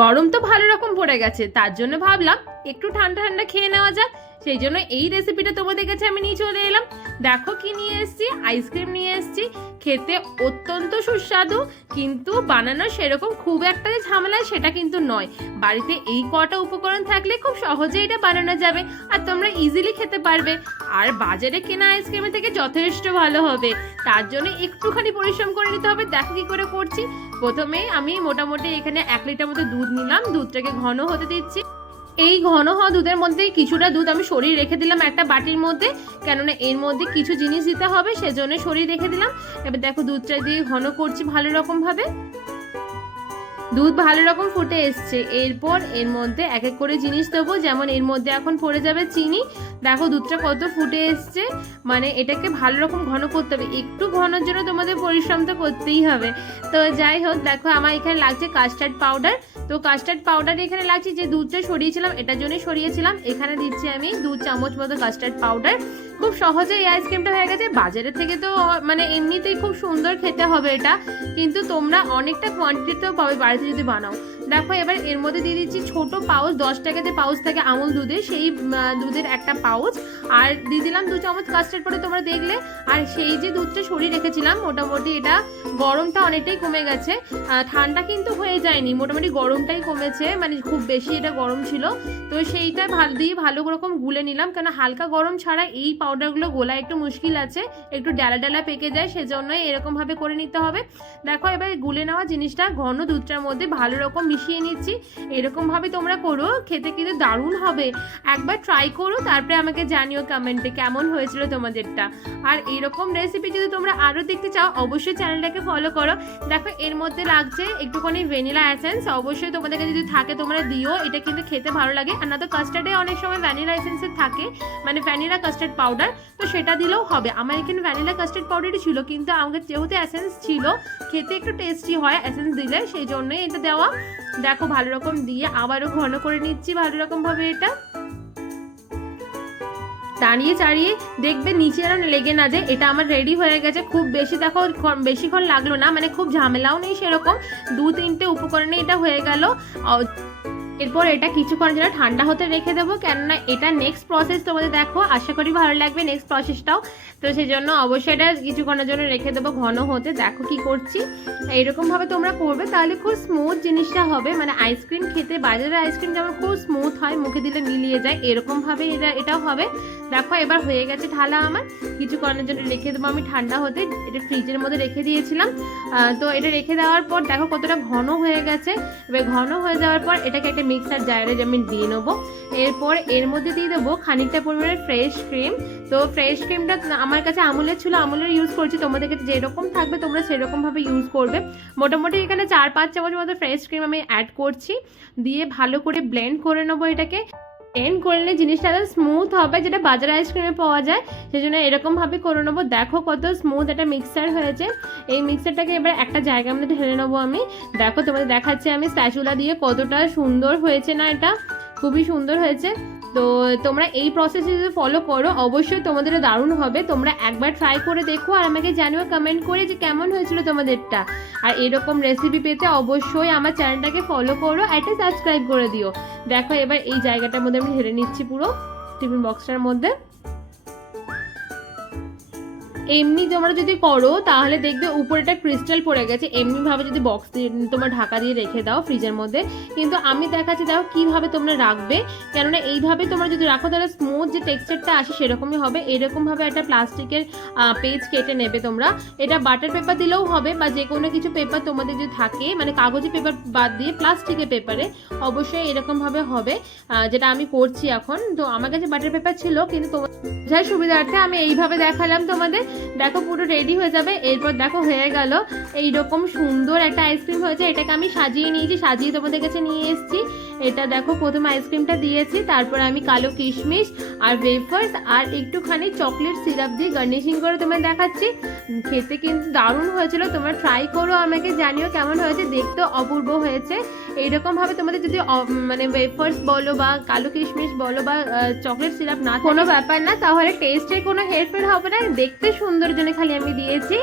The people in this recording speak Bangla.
গরম তো ভালো রকম পড়ে গেছে, তার জন্য ভাবলাম একটু ঠান্ডা ঠান্ডা খেয়ে নেওয়া যাক। সেই জন্য এই রেসিপিটা তোমাদের কাছে আমি নিয়ে চলে এলাম। দেখো কি নিয়ে এসেছি, আইসক্রিম নিয়ে এসেছি। খেতে অত্যন্ত সুস্বাদু, কিন্তু বানানো সেরকম খুব একটা যে ঝামেলা সেটা কিন্তু নয়। বাড়িতে এই কটা উপকরণ থাকলে খুব সহজে এটা বানানো যাবে, আর তোমরা ইজিলি খেতে পারবে। আর বাজারে কেনা আইসক্রিমের থেকে যথেষ্ট ভালো হবে। তার জন্য একটুখানি পরিশ্রম করে নিতে হবে। দেখো কি করে করছি। প্রথমে আমি মোটামুটি এখানে 1 লিটার মতো দুধ নিলাম, দুধটাকে ঘন হতে দিচ্ছি। এই ঘন হওয়া দুধের মধ্যে কিছুটা দুধ আমি সরিয়ে রেখে দিলাম একটা বাটির মধ্যে, কেননা এর মধ্যে কিছু জিনিস দিতে হবে, সেজন্য সরিয়ে রেখে দিলাম। এবার দেখো দুধটা দিয়ে ঘন করছি ভালো রকম ভাবে। দুধ ভালো রকম ফুটে এসছে। এরপর এর মধ্যে এক এক করে জিনিস দেবো, যেমন এর মধ্যে এখন পড়ে যাবে চিনি। দেখো দুধটা কত ফুটে এসছে, মানে এটাকে ভালো রকম ঘন করতে হবে। একটু ঘনর জন্য তোমাদের পরিশ্রম তো করতেই হবে। তো যাই হোক, দেখো আমার এখানে লাগছে কাস্টার্ড পাউডার। তো কাস্টার্ড পাউডার এখানে লাগছে, যে দুধটা সরিয়েছিলাম এটার জন্যই সরিয়েছিলাম। এখানে দিচ্ছি আমি 2 চামচ মতো কাস্টার্ড পাউডার। খুব সহজে এই আইসক্রিমটা হয়ে গেছে। বাজারের থেকে তো মানে এমনিতেই খুব সুন্দর খেতে হবে এটা, কিন্তু তোমরা অনেকটা কোয়ান্টিটিতেও পাবে বাড়িতে যদি বানাও। দেখো এবার এর মধ্যে দিয়ে দিচ্ছি ছোট পাউচ, 10 টাকা যে পাউচ থাকে আমুল দুধের, সেই দুধের একটা পাউচ। আর দিয়ে দিলাম 2 চামচ কাস্টার্ড পাউডার, তোমরা দেখলে। আর সেই যে দুধটা সরিয়ে রেখেছিলাম, মোটামুটি এটা গরমটা অনেকটাই কমে গেছে, ঠান্ডা কিন্তু হয়ে যায়নি, মোটামুটি গরমটাই কমেছে, মানে খুব বেশি এটা গরম ছিল। তো সেইটা ভালো রকম গুলে নিলাম, কেন হালকা গরম ছাড়া এই পাউডারগুলো গোলা একটু মুশকিল আছে, একটু ডালা ডালা পেকে যায়, সেজন্যই এরকমভাবে করে নিতে হবে। দেখো এবার গুলে নেওয়া জিনিসটা ঘন দুধটার মধ্যে ভালো রকম মিশিয়ে নিচ্ছি। এরকমভাবে তোমরা করো, খেতে কিন্তু দারুণ হবে। একবার ট্রাই করো, তারপরে আমাকে জানিও কমেন্টে কেমন হয়েছিল তোমাদেরটা। আর এইরকম রেসিপি যদি তোমরা আরও দেখতে চাও, অবশ্যই চ্যানেলটাকে ফলো করো। দেখো এর মধ্যে লাগছে একটুখানি ভ্যানিলা এসেন্স, অবশ্যই তোমাদের কাছে যদি থাকে তোমরা দিও, এটা কিন্তু খেতে ভালো লাগে। আর না তো কাস্টার্ডে অনেক সময় ভ্যানিলা এসেন্সের থাকে, মানে ভ্যানিলা কাস্টার্ড পাউডার, তো সেটা দিলেও হবে। আমার এখানে ভ্যানিলা কাস্টার্ড পাউডারই ছিল, কিন্তু আমাকে যেহেতু এসেন্স ছিল, খেতে একটু টেস্টি হয় এসেন্স দিলে, সেই জন্যই এটা দেওয়া। দেখো ভালো রকম দিয়ে আবারও ঘন করে নিচ্ছি ভালো রকম ভাবে। এটা দাঁড়িয়ে চাড়িয়ে দেখবে নিচে যেন লেগে না যায়। এটা আমার রেডি হয়ে গেছে। খুব বেশি দেখো বেশিক্ষণ লাগলো না, মানে খুব ঝামেলাও নেই সেরকম। 2-3টে উপকরণে এটা হয়ে গেল। এরপর এটা কিছুক্ষণ যেন ঠান্ডা হতে রেখে দেবো, কেননা এটা নেক্সট প্রসেস তোমাদের দেখো আশা করি ভালো লাগবে নেক্সট প্রসেসটাও। তো সেই জন্য অবশ্যই এটা কিছুক্ষণের জন্য রেখে দেবো ঘন হতে। দেখো কি করছি, এইরকমভাবে তোমরা করবে, তাহলে খুব স্মুথ জিনিসটা হবে। মানে আইসক্রিম খেতে, বাজারের আইসক্রিম যেমন খুব স্মুথ হয়, মুখে দিলে মিলিয়ে যায়, এরকমভাবে এটাও হবে। দেখো এবার হয়ে গেছে ঢালা আমার। কিছুক্ষণের জন্য রেখে দেবো আমি ঠান্ডা হতে। এটা ফ্রিজের মধ্যে রেখে দিয়েছিলাম। তো এটা রেখে দেওয়ার পর দেখো কতটা ঘন হয়ে গেছে। এবার ঘন হয়ে যাওয়ার পর এটাকে একটা মিক্সার জারে আমি দিয়ে নেবো। এরপর এর মধ্যে দিয়ে দেবো খানিকটা পরিমাণে ফ্রেশ ক্রিম। তো ফ্রেশ ক্রিমটা আমার কাছে আমুলের ছিল, আমুলের ইউজ করছি। তোমাদের কাছে যেরকম থাকবে তোমরা সেরকমভাবে ইউজ করবে। মোটামুটি এখানে 4-5 চামচ মতো ফ্রেশ ক্রিম আমি অ্যাড করছি, দিয়ে ভালো করে ব্লেন্ড করে নেবো। এটাকে ব্লেন্ড করলে জিনিসটা স্মুথ হবে, যেটা বাজার আইসক্রিমে পাওয়া যায়, সেই জন্য এরকমভাবে করে নেবো। দেখো কত স্মুথ একটা মিক্সার হয়েছে। এই মিক্সারটাকে এবার একটা জায়গার মধ্যে ঢেলে নেবো আমি। দেখো তোমাদের দেখাচ্ছি আমি স্প্যাচুলা দিয়ে, কতটা সুন্দর হয়েছে না, এটা খুবই সুন্দর হয়েছে। তো তোমরা এই প্রসেসে যদি ফলো করো, অবশ্যই তোমাদের দারুণ হবে। তোমরা একবার ট্রাই করে দেখো, আর আমাকে জানিও কমেন্ট করে যে কেমন হয়েছিল তোমাদেরটা। আর এরকম রেসিপি পেতে অবশ্যই আমার চ্যানেলটাকে ফলো করো, একটা সাবস্ক্রাইব করে দিও। দেখো এবার এই জায়গাটার মধ্যে আমি ঢেলে নিচ্ছি পুরো টিফিন বক্সটার মধ্যে। এমনি তোমরা যদি করো তাহলে দেখবে উপরেটা ক্রিস্টাল পড়ে গেছে, এমনিভাবে যদি বক্স দিয়ে তোমরা ঢাকা দিয়ে রেখে দাও ফ্রিজের মধ্যে। কিন্তু আমি দেখাচ্ছি দেখো কীভাবে তোমরা রাখবে, কেননা এইভাবে তোমরা যদি রাখো তাহলে স্মুথ যে টেক্সচারটা আসে সেরকমই হবে। এরকমভাবে একটা প্লাস্টিকের পেজ কেটে নেবে তোমরা। এটা বাটার পেপার দিলেও হবে, বা যে কোনো কিছু পেপার তোমাদের যদি থাকে, মানে কাগজি পেপার বাদ দিয়ে প্লাস্টিকের পেপারে অবশ্যই এরকমভাবে হবে, যেটা আমি করছি এখন। তো আমার কাছে বাটার পেপার ছিল, কিন্তু তোমার বোঝার সুবিধার্থে আমি এইভাবে দেখালাম তোমাদের। দেখো পুরো রেডি হয়ে যাবে। এরপর দেখো হয়ে গেল এইরকম সুন্দর একটা আইসক্রিম হয়েছে। এটাকে আমি সাজিয়ে নিয়েছি, সাজিয়ে তোমাদের কাছে নিয়ে এসেছি। এটা দেখো প্রথমে আইসক্রিমটা দিয়েছি, তারপর আমি কালো কিশমিশ আর ওয়েফার্স আর একটুখানি চকলেট সিরাপ দিয়ে গার্নিশিং করে তোমায় দেখাচ্ছি। খেতে কিন্তু দারুণ হয়েছিল, তোমরা ট্রাই করো, আমাকে জানিও কেমন হয়েছে। দেখতে অপূর্ব হয়েছে। এইরকমভাবে তোমাদের যদি মানে ওয়েফার্স বলো বা কালো কিশমিশ বলো বা চকলেট সিরাপ না, কোনো ব্যাপার না, তাহলে টেস্টে কোনো হেরফের হবে না। দেখতে সুন্দর জন্য খালি আমি দিয়েছি।